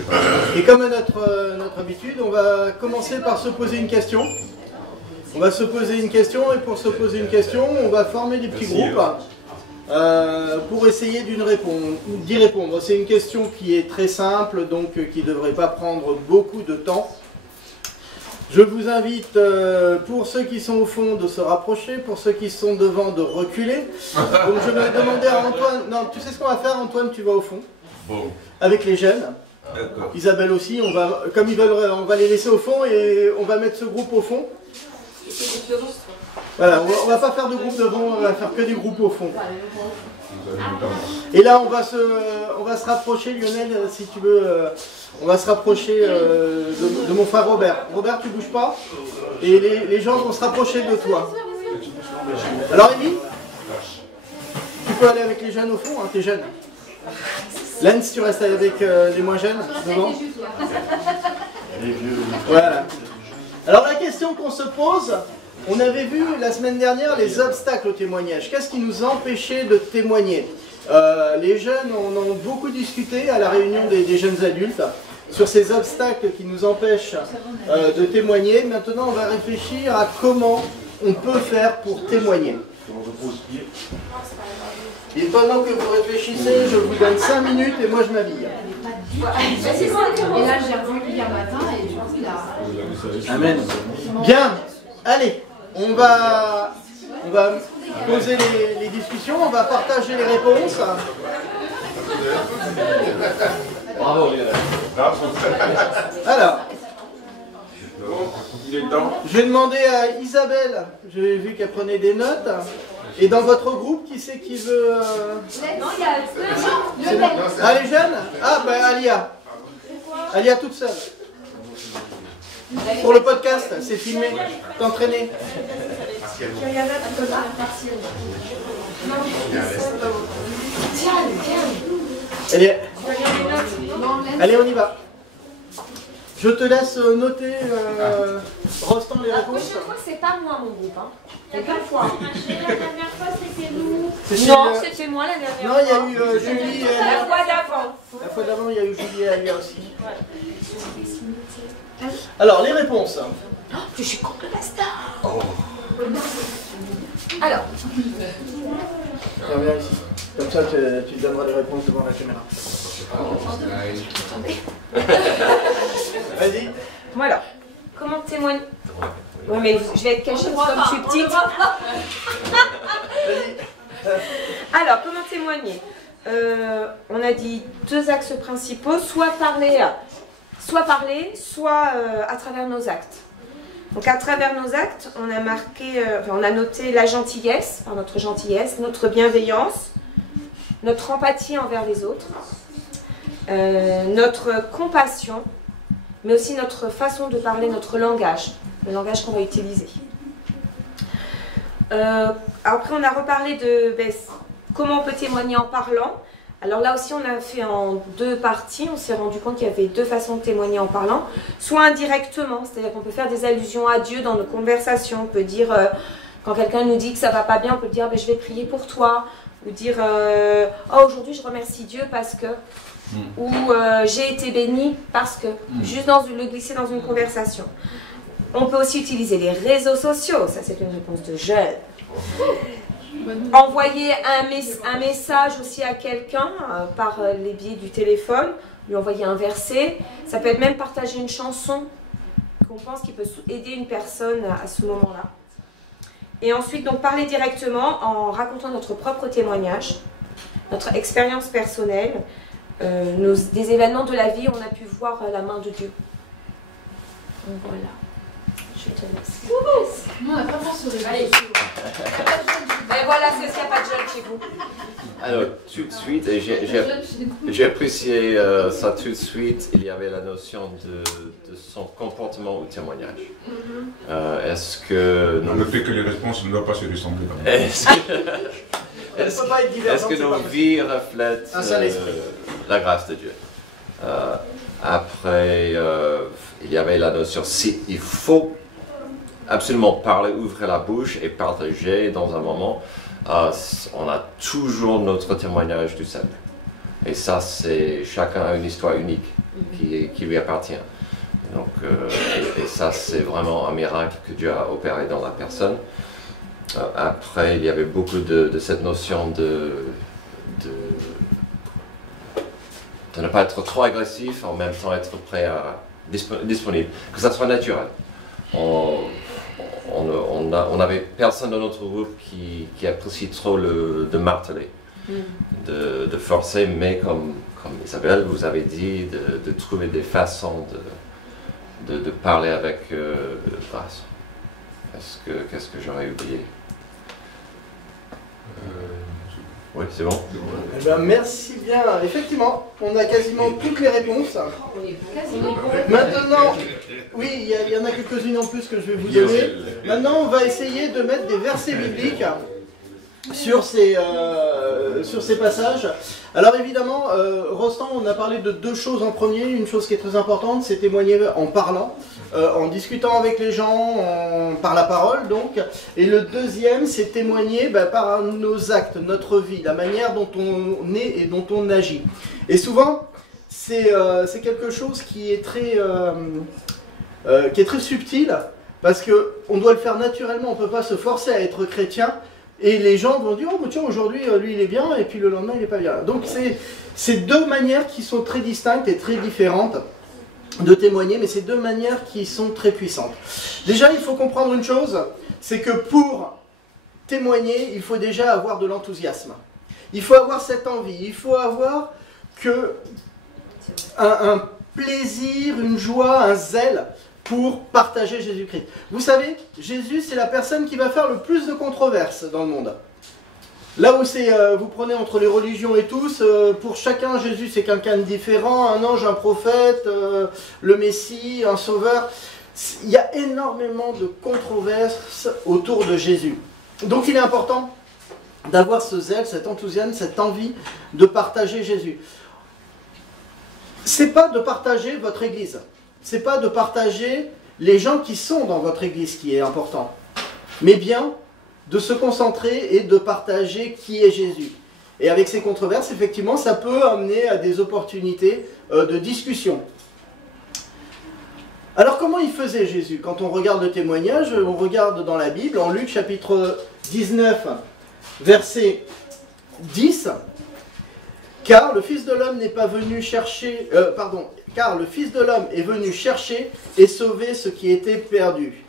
c'est pas grave. Et comme à notre habitude, on va commencer par se poser une question. On va se poser une question et pour se poser une question, on va former des petits groupes pour essayer d'y répondre. C'est une question qui est très simple, donc qui ne devrait pas prendre beaucoup de temps. Je vous invite, pour ceux qui sont au fond, de se rapprocher, pour ceux qui sont devant, de reculer. Donc je vais demander à Antoine, non, tu sais ce qu'on va faire, Antoine, tu vas au fond, avec les jeunes. Isabelle aussi, comme ils veulent, on va les laisser au fond et on va mettre ce groupe au fond. Voilà, on va pas faire de groupe devant, on va faire que des groupes au fond. Et là, on va se rapprocher, Lionel, si tu veux, on va se rapprocher de mon frère Robert. Robert, tu bouges pas, et les gens vont se rapprocher de toi. Alors, Amy, tu peux aller avec les jeunes au fond, hein, t'es jeune. Lens, tu restes avec les moins jeunes, devant. Voilà. Alors, la question qu'on se pose, on avait vu la semaine dernière les obstacles au témoignage. Qu'est-ce qui nous empêchait de témoigner? Les jeunes en ont beaucoup discuté à la réunion des jeunes adultes sur ces obstacles qui nous empêchent de témoigner. Maintenant, on va réfléchir à comment on peut faire pour témoigner. Et pendant que vous réfléchissez, je vous donne 5 minutes et moi je m'habille. Et là, j'ai revu hier matin et je pense qu'il a... Amen. Bien, allez, on va poser les discussions, on va partager les réponses. Bravo. Alors, Il est temps. je vais demander à Isabelle, j'ai vu qu'elle prenait des notes. Et dans votre groupe, qui c'est qui veut... Non, il y a... Ah, les jeunes? Ah, ben Alia. Alia toute seule. Pour le podcast, c'est filmé. T'entraîner. Allez, on y va. Je te laisse noter, Rostand, les réponses. Je crois que c'est pas moi mon groupe. Hein. Il y a 2 fois. La dernière fois, c'était nous. Non, c'était moi la dernière fois. Non, il y a eu Julie et Alia. La fois d'avant. La fois d'avant, il y a eu Julie et Alia aussi. Alors, les réponses. Oh, je suis contre la star. Alors. Viens ici. Comme ça, tu donneras les réponses devant la caméra. Vas-y. Voilà. Comment témoigner? Oui, mais je vais être cachée comme je suis petite. Alors, comment témoigner? On a dit 2 axes principaux, soit parler, soit à travers nos actes. Donc à travers nos actes, on a marqué, on a noté la gentillesse, enfin, notre gentillesse, notre bienveillance, notre empathie envers les autres, notre compassion, mais aussi notre façon de parler, notre langage, le langage qu'on va utiliser. Après, on a reparlé de comment on peut témoigner en parlant. Alors là aussi, on a fait en 2 parties. On s'est rendu compte qu'il y avait 2 façons de témoigner en parlant. Soit indirectement, c'est-à-dire qu'on peut faire des allusions à Dieu dans nos conversations. On peut dire, quand quelqu'un nous dit que ça ne va pas bien, on peut dire, je vais prier pour toi. Ou dire, oh, aujourd'hui, je remercie Dieu parce que... Ou j'ai été béni parce que... Juste le glisser dans une conversation. On peut aussi utiliser les réseaux sociaux. Ça, c'est une réponse de jeune. Envoyer un message aussi à quelqu'un par les biais du téléphone, lui envoyer un verset. Ça peut être même partager une chanson qu'on pense qui peut aider une personne à ce moment-là. Et ensuite, donc, parler directement en racontant notre propre témoignage, notre expérience personnelle, des événements de la vie où on a pu voir la main de Dieu. Donc voilà. Je te laisse. Nous, on n'a pas pensé aux réseaux. Ben voilà, c'est s'il n'y a pas de jeunes chez vous. Alors, tout de suite, j'ai apprécié ça tout de suite, il y avait la notion de son comportement au témoignage. Est-ce que... Le fait que les réponses ne doivent pas se ressembler. Est-ce que nos vies reflètent la grâce de Dieu? Après, il y avait la notion, il faut absolument parler, ouvrir la bouche et partager dans un moment. On a toujours notre témoignage du salut. Et ça, c'est chacun a une histoire unique qui lui appartient. Donc, et ça, c'est vraiment un miracle que Dieu a opéré dans la personne. Après, il y avait beaucoup de cette notion de ne pas être trop agressif, en même temps être prêt à disponible, que ça soit naturel. On n'avait personne dans notre groupe qui apprécie trop de marteler, de forcer, mais comme Isabelle vous avez dit, de trouver des façons de parler avec grâce. Qu'est-ce que j'aurais oublié? Oui, c'est bon. Eh ben, merci bien. Effectivement, on a quasiment toutes les réponses. Maintenant, oui, il y en a quelques-unes en plus que je vais vous donner. Maintenant, on va essayer de mettre des versets bibliques sur ces passages. Alors évidemment, Rostand, on a parlé de deux choses en premier. Une chose qui est très importante, c'est témoigner en parlant, en discutant avec les gens, par la parole donc. Et le deuxième, c'est témoigner par nos actes, notre vie, la manière dont on est et dont on agit. Et souvent, c'est quelque chose qui est très subtil, parce qu'on doit le faire naturellement, on ne peut pas se forcer à être chrétien. Et les gens vont dire, oh tiens, aujourd'hui, lui il est bien, et puis le lendemain il n'est pas bien. Donc c'est deux manières qui sont très distinctes et très différentes de témoigner, mais c'est deux manières qui sont très puissantes. Déjà, il faut comprendre une chose, c'est que pour témoigner, il faut déjà avoir de l'enthousiasme. Il faut avoir cette envie, il faut avoir un plaisir, une joie, un zèle pour partager Jésus-Christ. Vous savez, Jésus, c'est la personne qui va faire le plus de controverses dans le monde. Là où vous prenez entre les religions et tous, pour chacun, Jésus, c'est quelqu'un de différent, un ange, un prophète, le Messie, un sauveur. Il y a énormément de controverses autour de Jésus. Donc il est important d'avoir ce zèle, cet enthousiasme, cette envie de partager Jésus. C'est pas de partager votre église. C'est pas de partager les gens qui sont dans votre église qui est important, mais bien de se concentrer et de partager qui est Jésus. Et avec ces controverses, effectivement, ça peut amener à des opportunités de discussion. Alors comment il faisait Jésus? Quand on regarde le témoignage, on regarde dans la Bible, en Luc chapitre 19, verset 10, car le Fils de l'homme n'est pas venu chercher... car le Fils de l'homme est venu chercher et sauver ce qui était perdu.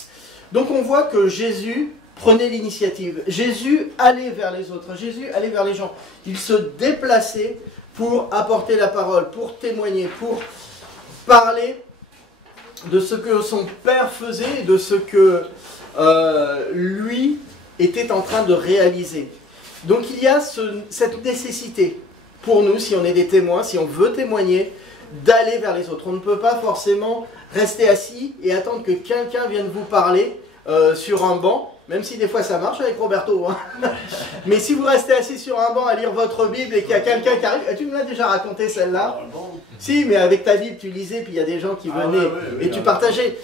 Donc on voit que Jésus prenait l'initiative. Jésus allait vers les autres. Jésus allait vers les gens. Il se déplaçait pour apporter la parole, pour témoigner, pour parler de ce que son Père faisait et de ce que lui était en train de réaliser. Donc il y a cette nécessité pour nous, si on est des témoins, si on veut témoigner, d'aller vers les autres. On ne peut pas forcément rester assis et attendre que quelqu'un vienne vous parler sur un banc, même si des fois ça marche avec Roberto. Hein. Mais si vous restez assis sur un banc à lire votre Bible et qu'il y a quelqu'un qui arrive, tu me l'as déjà raconté celle-là? Si, mais avec ta Bible tu lisais, puis il y a des gens qui venaient et tu partageais.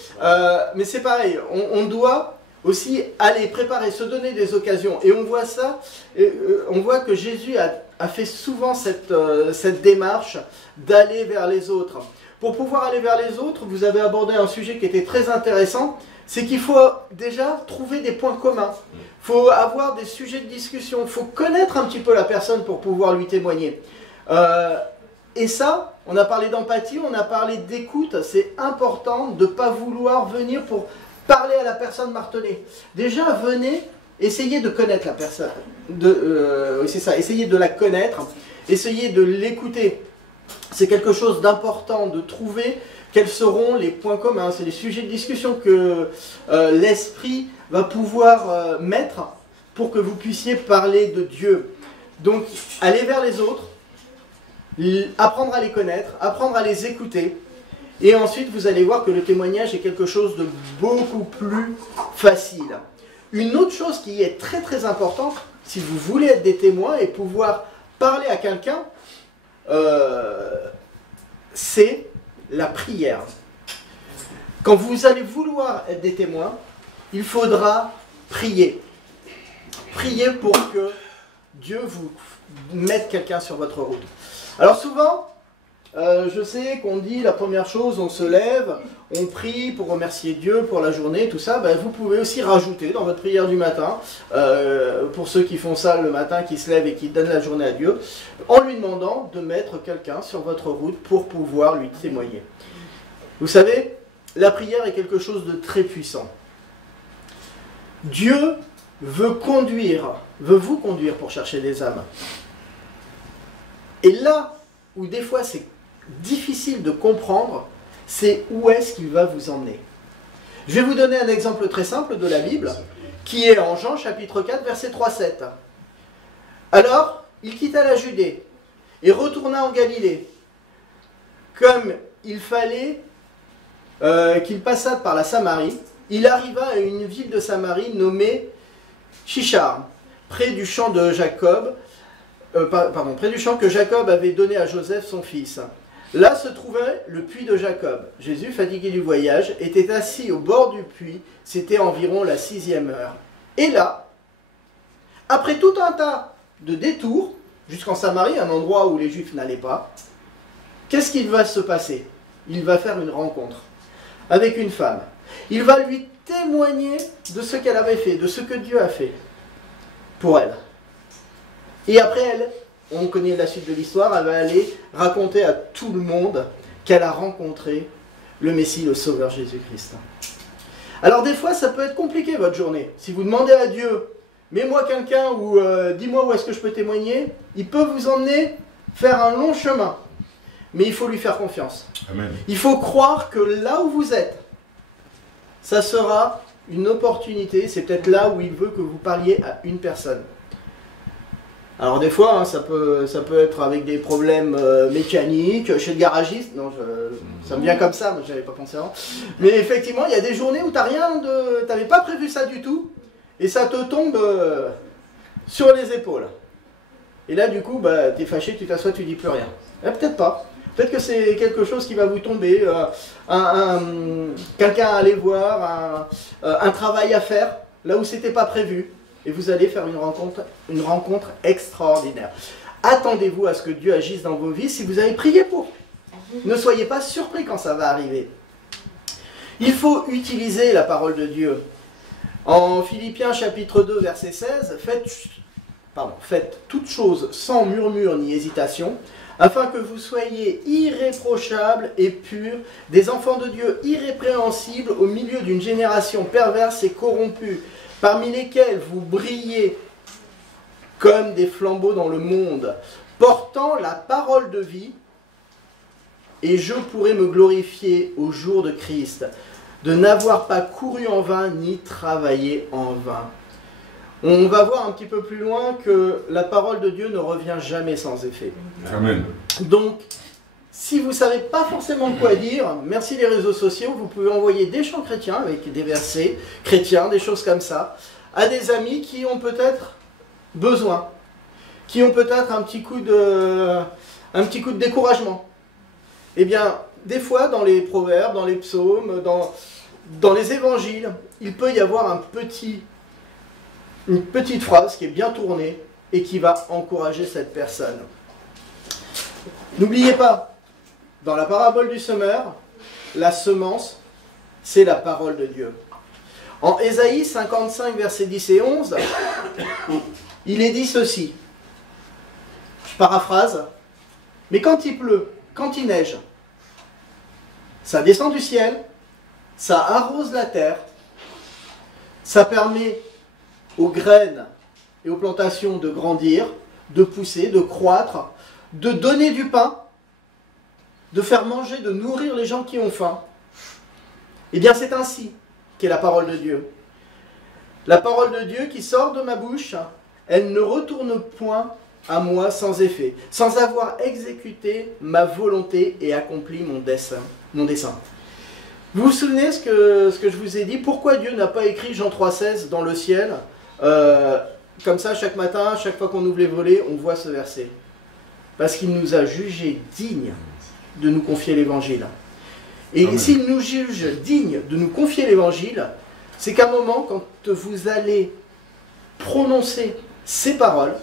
Mais c'est pareil, on doit aussi aller préparer, se donner des occasions. Et on voit ça, on voit que Jésus a fait souvent cette démarche d'aller vers les autres. Pour pouvoir aller vers les autres, vous avez abordé un sujet qui était très intéressant, c'est qu'il faut déjà trouver des points communs. Il faut avoir des sujets de discussion, il faut connaître un petit peu la personne pour pouvoir lui témoigner. Et ça, on a parlé d'empathie, on a parlé d'écoute, c'est important de ne pas vouloir venir pour parler à la personne martelée. Déjà, venez, essayez de connaître la personne. C'est ça, essayez de la connaître, essayez de l'écouter. C'est quelque chose d'important de trouver quels seront les points communs. C'est les sujets de discussion que l'Esprit va pouvoir mettre pour que vous puissiez parler de Dieu. Donc, allez vers les autres, apprendre à les connaître, apprendre à les écouter. Et ensuite, vous allez voir que le témoignage est quelque chose de beaucoup plus facile. Une autre chose qui est très très importante, si vous voulez être des témoins et pouvoir parler à quelqu'un, c'est la prière. Quand vous allez vouloir être des témoins, il faudra prier. Prier pour que Dieu vous mette quelqu'un sur votre route. Alors souvent, je sais qu'on dit la première chose, on se lève, on prie pour remercier Dieu pour la journée, tout ça. Ben, vous pouvez aussi rajouter dans votre prière du matin, pour ceux qui font ça le matin, qui se lèvent et qui donnent la journée à Dieu, en lui demandant de mettre quelqu'un sur votre route pour pouvoir lui témoigner. Vous savez, la prière est quelque chose de très puissant. Dieu veut vous conduire pour chercher des âmes. Et là où des fois c'est difficile de comprendre, c'est où est-ce qu'il va vous emmener. Je vais vous donner un exemple très simple de la Bible, qui est en Jean chapitre 4, verset 3-7. Alors, il quitta la Judée et retourna en Galilée. Comme il fallait qu'il passât par la Samarie, il arriva à une ville de Samarie nommée Chichar, près du champ de Jacob, près du champ que Jacob avait donné à Joseph son fils. Là se trouvait le puits de Jacob. Jésus, fatigué du voyage, était assis au bord du puits. C'était environ la 6e heure. Et là, après tout un tas de détours, jusqu'en Samarie, un endroit où les Juifs n'allaient pas, qu'est-ce qu'il va se passer? Il va faire une rencontre avec une femme. Il va lui témoigner de ce qu'elle avait fait, de ce que Dieu a fait pour elle. Et après elle, on connaît la suite de l'histoire, elle va aller raconter à tout le monde qu'elle a rencontré le Messie, le Sauveur Jésus-Christ. Alors des fois, ça peut être compliqué votre journée. Si vous demandez à Dieu, mets-moi quelqu'un ou dis-moi où est-ce que je peux témoigner, il peut vous emmener faire un long chemin. Mais il faut lui faire confiance. Amen. Il faut croire que là où vous êtes, ça sera une opportunité. C'est peut-être là où il veut que vous parliez à une personne. Alors des fois, hein, ça peut être avec des problèmes mécaniques, chez le garagiste. Non, ça me vient comme ça, mais je n'avais pas pensé avant. Mais effectivement, il y a des journées où tu n'avais pas prévu ça du tout, et ça te tombe sur les épaules. Et là, du coup, bah, tu es fâché, tu t'assois, tu dis plus rien. Peut-être pas. Peut-être que c'est quelque chose qui va vous tomber, quelqu'un à aller voir, un travail à faire, là où c'était pas prévu. Et vous allez faire une rencontre extraordinaire. Attendez-vous à ce que Dieu agisse dans vos vies si vous avez prié pour. Ne soyez pas surpris quand ça va arriver. Il faut utiliser la parole de Dieu. En Philippiens chapitre 2, verset 16, faites toutes choses sans murmure ni hésitation, afin que vous soyez irréprochables et purs, des enfants de Dieu irrépréhensibles au milieu d'une génération perverse et corrompue, parmi lesquels vous brillez comme des flambeaux dans le monde, portant la parole de vie, et je pourrai me glorifier au jour de Christ, de n'avoir pas couru en vain ni travaillé en vain. On va voir un petit peu plus loin que la parole de Dieu ne revient jamais sans effet. Amen. Donc, si vous ne savez pas forcément quoi dire, merci les réseaux sociaux, vous pouvez envoyer des chants chrétiens avec des versets chrétiens, des choses comme ça, à des amis qui ont peut-être besoin, qui ont peut-être un petit coup de découragement. Eh bien, des fois, dans les proverbes, dans les psaumes, dans les évangiles, il peut y avoir une petite phrase qui est bien tournée et qui va encourager cette personne. N'oubliez pas, dans la parabole du semeur, la semence, c'est la parole de Dieu. En Ésaïe 55, versets 10 et 11, il est dit ceci. Je paraphrase. Mais quand il pleut, quand il neige, ça descend du ciel, ça arrose la terre, ça permet aux graines et aux plantations de grandir, de pousser, de croître, de donner du pain, de faire manger, de nourrir les gens qui ont faim. Eh bien, c'est ainsi qu'est la parole de Dieu. La parole de Dieu qui sort de ma bouche, elle ne retourne point à moi sans effet, sans avoir exécuté ma volonté et accompli mon dessein. Vous vous souvenez ce que je vous ai dit? Pourquoi Dieu n'a pas écrit Jean 3,16 dans le ciel? Comme ça, chaque matin, chaque fois qu'on ouvre les volets, on voit ce verset. Parce qu'il nous a jugés dignes de nous confier l'évangile. Et s'il nous juge dignes de nous confier l'évangile, c'est qu'à un moment, quand vous allez prononcer ces paroles,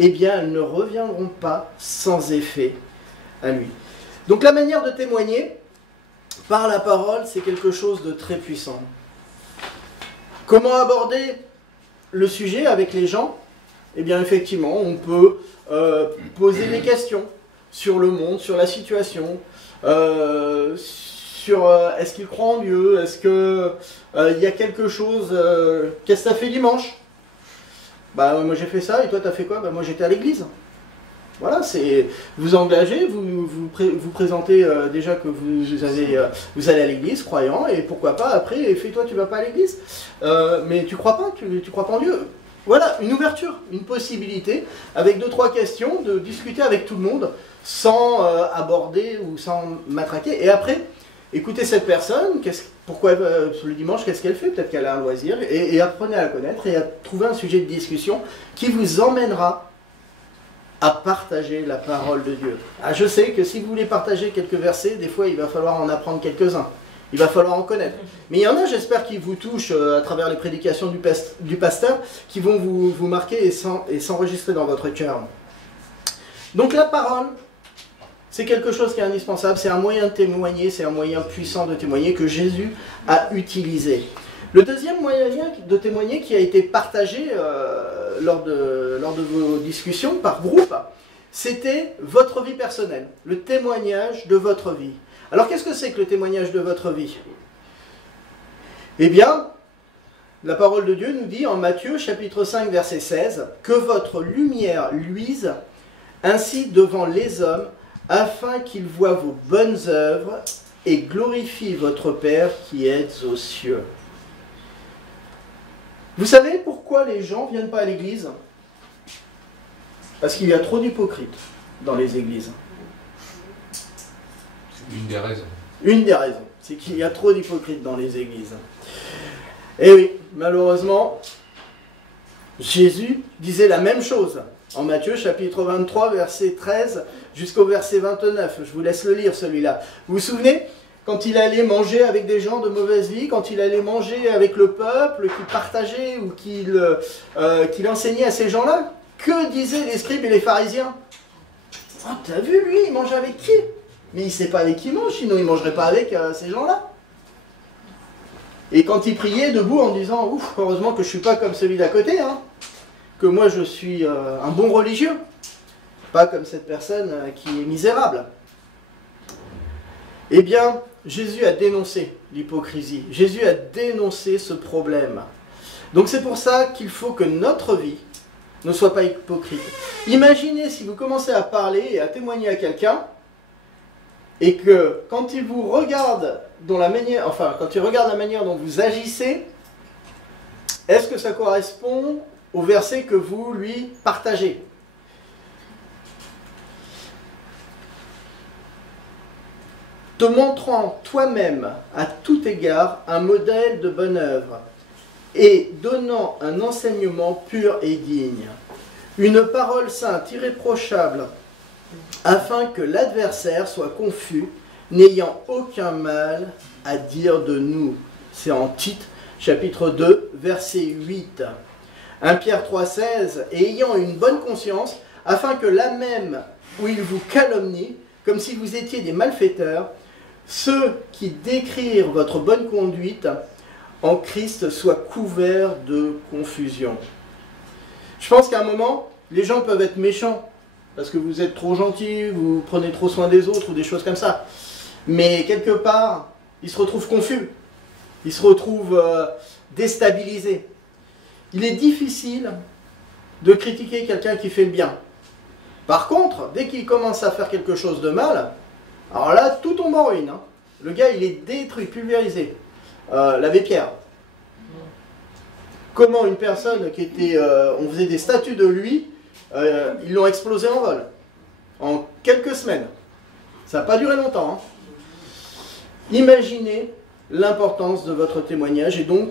eh bien elles ne reviendront pas sans effet à lui. Donc la manière de témoigner par la parole, c'est quelque chose de très puissant. Comment aborder le sujet avec les gens? Eh bien effectivement, on peut poser des questions sur le monde, sur la situation, sur est-ce qu'il croit en Dieu, est-ce qu'il y a quelque chose, qu'est-ce que tu as fait dimanche? Bah moi j'ai fait ça, et toi tu as fait quoi? Bah moi j'étais à l'église. Voilà, c'est vous engagez, vous présentez déjà que vous allez à l'église, croyant, et pourquoi pas après, fais-toi tu vas pas à l'église, mais tu crois pas, tu crois pas en Dieu. Voilà, une ouverture, une possibilité, avec 2-3 questions, de discuter avec tout le monde, sans aborder ou sans matraquer, et après, écoutez cette personne, pourquoi le dimanche, qu'est-ce qu'elle fait? Peut-être qu'elle a un loisir, et apprenez à la connaître, et à trouver un sujet de discussion qui vous emmènera à partager la parole de Dieu. Ah, je sais que si vous voulez partager quelques versets, des fois il va falloir en apprendre quelques-uns. Il va falloir en connaître. Mais il y en a, j'espère, qui vous touchent à travers les prédications du pasteur, qui vont vous marquer et s'enregistrer dans votre cœur. Donc la parole, c'est quelque chose qui est indispensable, c'est un moyen de témoigner, c'est un moyen puissant de témoigner que Jésus a utilisé. Le deuxième moyen de témoigner qui a été partagé lors de vos discussions par groupe, c'était votre vie personnelle, le témoignage de votre vie. Alors qu'est-ce que c'est que le témoignage de votre vie? Eh bien, la parole de Dieu nous dit en Matthieu chapitre 5 verset 16 « Que votre lumière luise ainsi devant les hommes, afin qu'ils voient vos bonnes œuvres et glorifient votre Père qui êtes aux cieux. » Vous savez pourquoi les gens ne viennent pas à l'église? Parce qu'il y a trop d'hypocrites dans les églises. C'est une des raisons. Une des raisons, c'est qu'il y a trop d'hypocrites dans les églises. Et oui, malheureusement, Jésus disait la même chose en Matthieu chapitre 23, verset 13 jusqu'au verset 29. Je vous laisse le lire celui-là. Vous vous souvenez? Quand il allait manger avec des gens de mauvaise vie, quand il allait manger avec le peuple, qu'il partageait ou qu'il enseignait à ces gens-là, que disaient les scribes et les pharisiens? Oh, t'as vu lui, il mange avec qui? Mais il ne sait pas avec qui il mange, sinon il ne mangerait pas avec ces gens-là. Et quand il priait debout en disant « Ouf, heureusement que je ne suis pas comme celui d'à côté, hein, que moi je suis un bon religieux, pas comme cette personne qui est misérable. » Eh bien, Jésus a dénoncé l'hypocrisie. Jésus a dénoncé ce problème. Donc c'est pour ça qu'il faut que notre vie ne soit pas hypocrite. Imaginez si vous commencez à parler et à témoigner à quelqu'un, et que quand il vous regarde quand il regarde la manière dont vous agissez, est-ce que ça correspond au verset que vous lui partagez? Te montrant toi-même à tout égard un modèle de bonne œuvre et donnant un enseignement pur et digne, une parole sainte, irréprochable, afin que l'adversaire soit confus, n'ayant aucun mal à dire de nous. C'est en Tite, chapitre 2, verset 8. 1 Pierre 3, 16, et ayant une bonne conscience, afin que là même où il vous calomnie, comme si vous étiez des malfaiteurs, ceux qui décrivent votre bonne conduite en Christ soient couverts de confusion. Je pense qu'à un moment, les gens peuvent être méchants, parce que vous êtes trop gentil, vous prenez trop soin des autres, ou des choses comme ça. Mais quelque part, ils se retrouvent confus, ils se retrouvent déstabilisés. Il est difficile de critiquer quelqu'un qui fait le bien. Par contre, dès qu'il commence à faire quelque chose de mal, alors là, tout tombe en ruine. Hein. Le gars, il est détruit, pulvérisé. L'abbé Pierre. Comment une personne qui était... on faisait des statues de lui, ils l'ont explosé en vol. En quelques semaines. Ça n'a pas duré longtemps. Hein. Imaginez l'importance de votre témoignage et donc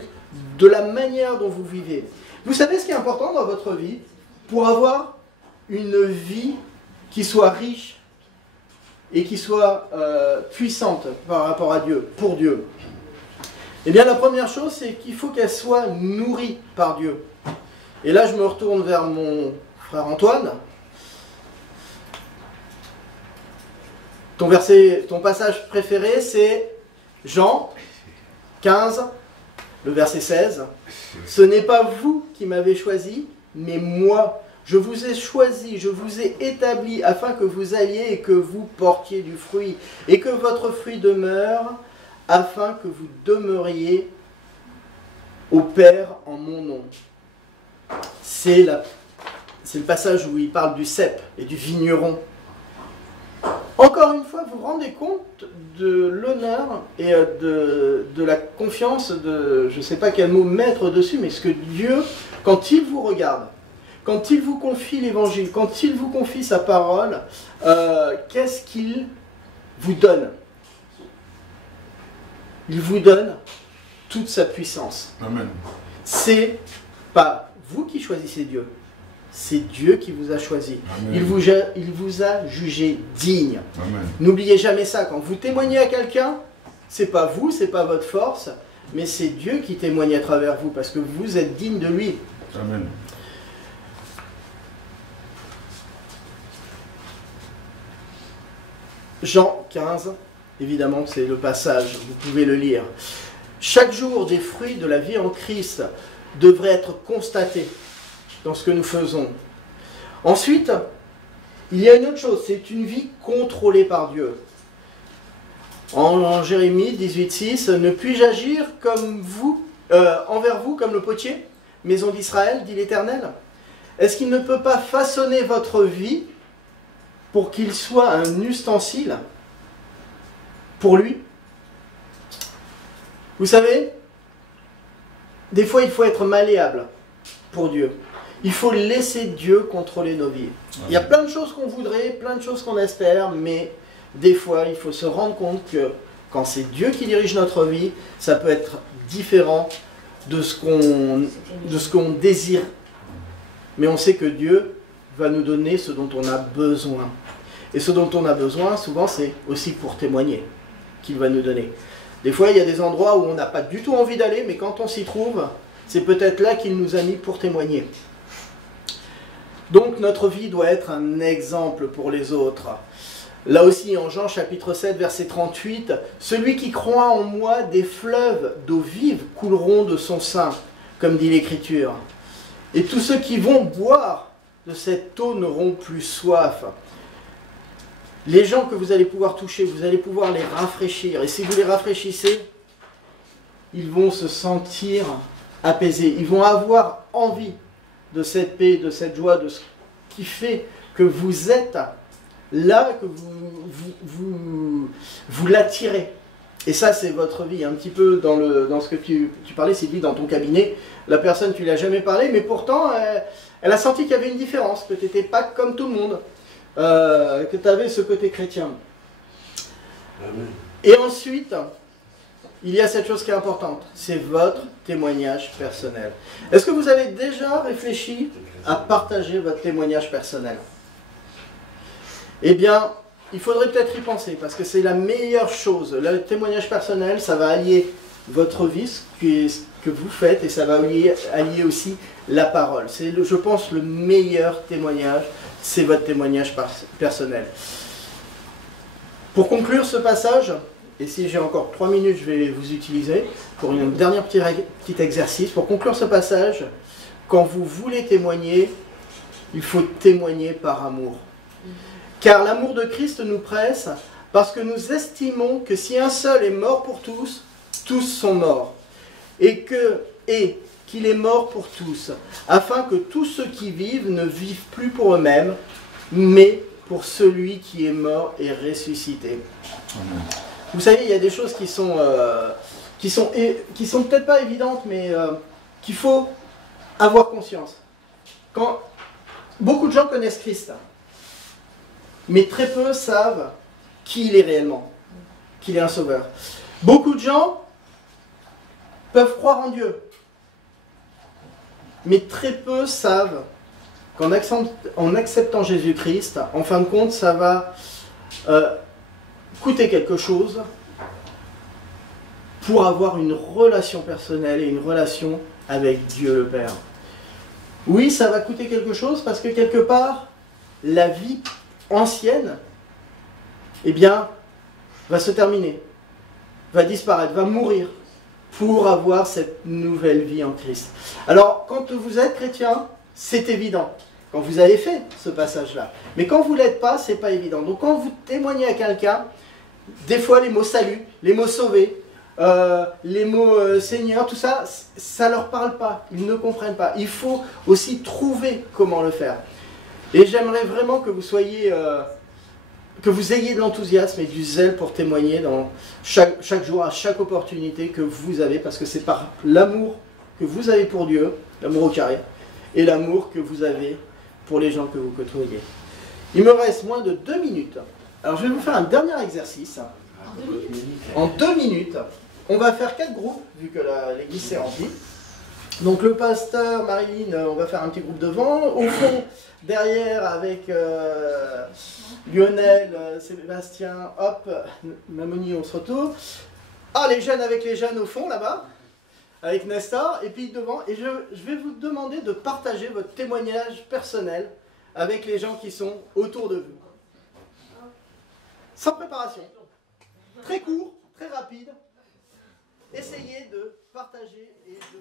de la manière dont vous vivez. Vous savez ce qui est important dans votre vie pour avoir une vie qui soit riche et qui soit puissante par rapport à Dieu, pour Dieu. Eh bien la première chose, c'est qu'il faut qu'elle soit nourrie par Dieu. Et là je me retourne vers mon frère Antoine. Ton passage préféré, c'est Jean 15, le verset 16. Ce n'est pas vous qui m'avez choisi, mais moi. Je vous ai choisi, je vous ai établi afin que vous alliez et que vous portiez du fruit, et que votre fruit demeure, afin que vous demeuriez au Père en mon nom. C'est le passage où il parle du cep et du vigneron. Encore une fois, vous vous rendez compte de l'honneur et de la confiance de, je ne sais pas quel mot mettre dessus, mais ce que Dieu, quand il vous regarde, quand il vous confie l'évangile, quand il vous confie sa parole, qu'est-ce qu'il vous donne? Il vous donne toute sa puissance. Amen. C'est pas vous qui choisissez Dieu, c'est Dieu qui vous a choisi. Amen. Il vous a jugé digne. Amen. N'oubliez jamais ça. Quand vous témoignez à quelqu'un, c'est pas vous, c'est pas votre force, mais c'est Dieu qui témoigne à travers vous parce que vous êtes digne de lui. Amen. Jean 15, évidemment c'est le passage, vous pouvez le lire. Chaque jour, des fruits de la vie en Christ devraient être constatés dans ce que nous faisons. Ensuite, il y a une autre chose, c'est une vie contrôlée par Dieu. En Jérémie 18,6, ne puis-je agir comme vous, envers vous comme le potier, maison d'Israël, dit l'Éternel? Est-ce qu'il ne peut pas façonner votre vie pour qu'il soit un ustensile pour lui? Vous savez, des fois il faut être malléable pour Dieu. Il faut laisser Dieu contrôler nos vies. Il y a plein de choses qu'on voudrait, plein de choses qu'on espère, mais des fois il faut se rendre compte que quand c'est Dieu qui dirige notre vie, ça peut être différent de ce qu'on désire. Mais on sait que Dieu va nous donner ce dont on a besoin. Et ce dont on a besoin, souvent, c'est aussi pour témoigner qu'il va nous donner. Des fois, il y a des endroits où on n'a pas du tout envie d'aller, mais quand on s'y trouve, c'est peut-être là qu'il nous a mis pour témoigner. Donc, notre vie doit être un exemple pour les autres. Là aussi, en Jean chapitre 7, verset 38, « Celui qui croit en moi, des fleuves d'eau vive couleront de son sein, comme dit l'Écriture. Et tous ceux qui vont boire de cette eau n'auront plus soif. » Les gens que vous allez pouvoir toucher, vous allez pouvoir les rafraîchir. Et si vous les rafraîchissez, ils vont se sentir apaisés. Ils vont avoir envie de cette paix, de cette joie, de ce qui fait que vous êtes là, que vous l'attirez. Et ça, c'est votre vie. Un petit peu dans ce que tu parlais, Sylvie, dans ton cabinet. La personne, tu ne lui as jamais parlé, mais pourtant, elle a senti qu'il y avait une différence, que tu n'étais pas comme tout le monde. Que tu avais ce côté chrétien. Amen. Et ensuite, il y a cette chose qui est importante, c'est votre témoignage personnel. Est-ce que vous avez déjà réfléchi à partager votre témoignage personnel? Eh bien, il faudrait peut-être y penser, parce que c'est la meilleure chose. Le témoignage personnel, ça va allier votre vie, ce que vous faites, et ça va allier aussi la parole. C'est, je pense, le meilleur témoignage. C'est votre témoignage personnel. Pour conclure ce passage, et si j'ai encore 3 minutes, je vais vous utiliser pour une dernière petit exercice. Pour conclure ce passage, quand vous voulez témoigner, il faut témoigner par amour. Car l'amour de Christ nous presse, parce que nous estimons que si un seul est mort pour tous, tous sont morts. Et qu'il est mort pour tous, afin que tous ceux qui vivent ne vivent plus pour eux-mêmes, mais pour celui qui est mort et ressuscité. Amen. Vous savez, il y a des choses qui sont peut-être pas évidentes, mais qu'il faut avoir conscience. Quand beaucoup de gens connaissent Christ, mais très peu savent qui il est réellement, qu'il est un sauveur. Beaucoup de gens peuvent croire en Dieu, mais très peu savent qu'en acceptant Jésus-Christ, en fin de compte, ça va coûter quelque chose pour avoir une relation personnelle et une relation avec Dieu le Père. Oui, ça va coûter quelque chose parce que quelque part, la vie ancienne eh bien, va se terminer, va disparaître, va mourir pour avoir cette nouvelle vie en Christ. Alors, quand vous êtes chrétien, c'est évident, quand vous avez fait ce passage-là. Mais quand vous ne l'êtes pas, c'est pas évident. Donc quand vous témoignez à quelqu'un, des fois les mots salut, les mots sauver, les mots Seigneur, tout ça, ça ne leur parle pas, ils ne comprennent pas. Il faut aussi trouver comment le faire. Et j'aimerais vraiment que vous soyez, que vous ayez de l'enthousiasme et du zèle pour témoigner dans chaque jour, à chaque opportunité que vous avez, parce que c'est par l'amour que vous avez pour Dieu, l'amour au carré, et l'amour que vous avez pour les gens que vous côtoyez. Il me reste moins de 2 minutes. Alors je vais vous faire un dernier exercice. En 2 minutes, on va faire 4 groupes, vu que l'église s'est remplie. Donc le pasteur, Marilyn, on va faire un petit groupe devant. Au fond, derrière, avec Lionel, Sébastien, hop, Mamoni, on se retourne. Ah, les jeunes avec les jeunes au fond, là-bas, avec Nestor. Et puis devant, et je vais vous demander de partager votre témoignage personnel avec les gens qui sont autour de vous. Sans préparation. Très court, très rapide. Essayez de partager et de...